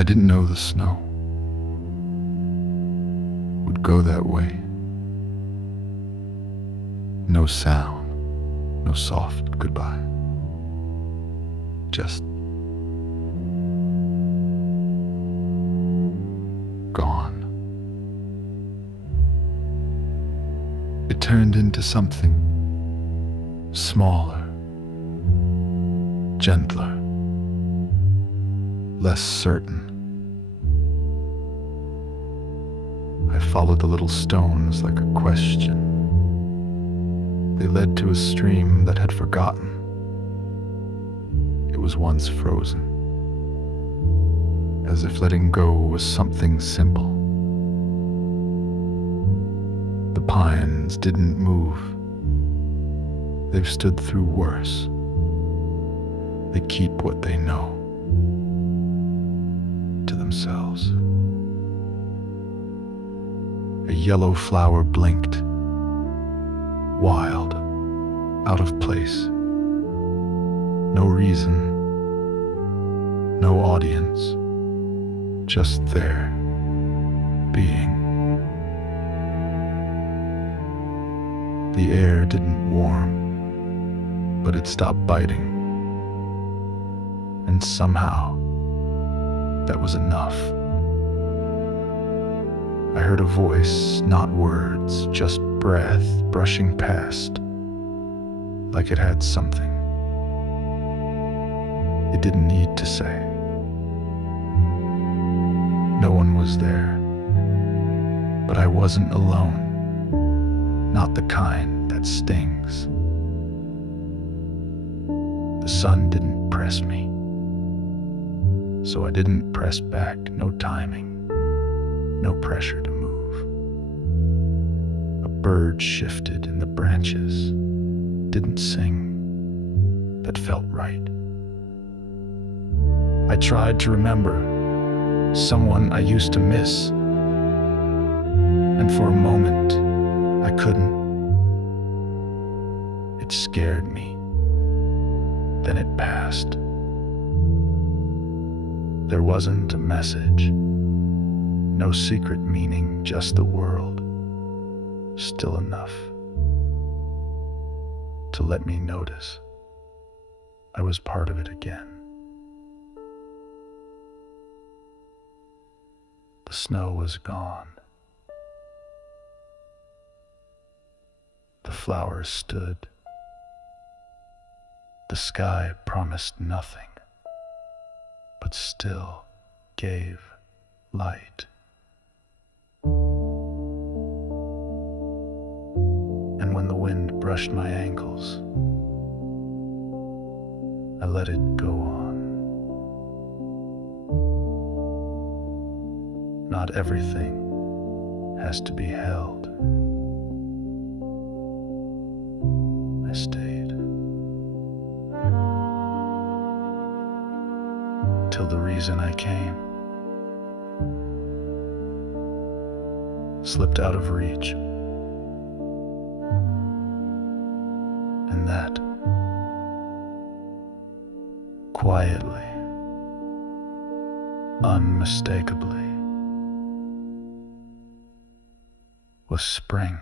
I didn't know the snow would go that way. No sound, no soft goodbye. Just gone. It turned into something smaller, gentler, less certain. I followed the little stones like a question. They led to a stream that had forgotten. It was once frozen, as if letting go was something simple. The pines didn't move. They've stood through worse. They keep what they know to themselves. A yellow flower blinked, wild, out of place. No reason, no audience, just there, being. The air didn't warm, but it stopped biting. And somehow, that was enough. I heard a voice, not words, just breath brushing past, like it had something it didn't need to say. No one was there, but I wasn't alone, not the kind that stings. The sun didn't press me, so I didn't press back. No timing, no pressure to move. A bird shifted in the branches, didn't sing, but felt right. I tried to remember someone I used to miss, and for a moment I couldn't. It scared me, then it passed. There wasn't a message, no secret meaning, just the world, still enough to let me notice I was part of it again. The snow was gone. The flowers stood. The sky promised nothing, but still gave light. And when the wind brushed my ankles, I let it go on. Not everything has to be held. I stayed till the reason I came slipped out of reach. And that, quietly, unmistakably, was spring.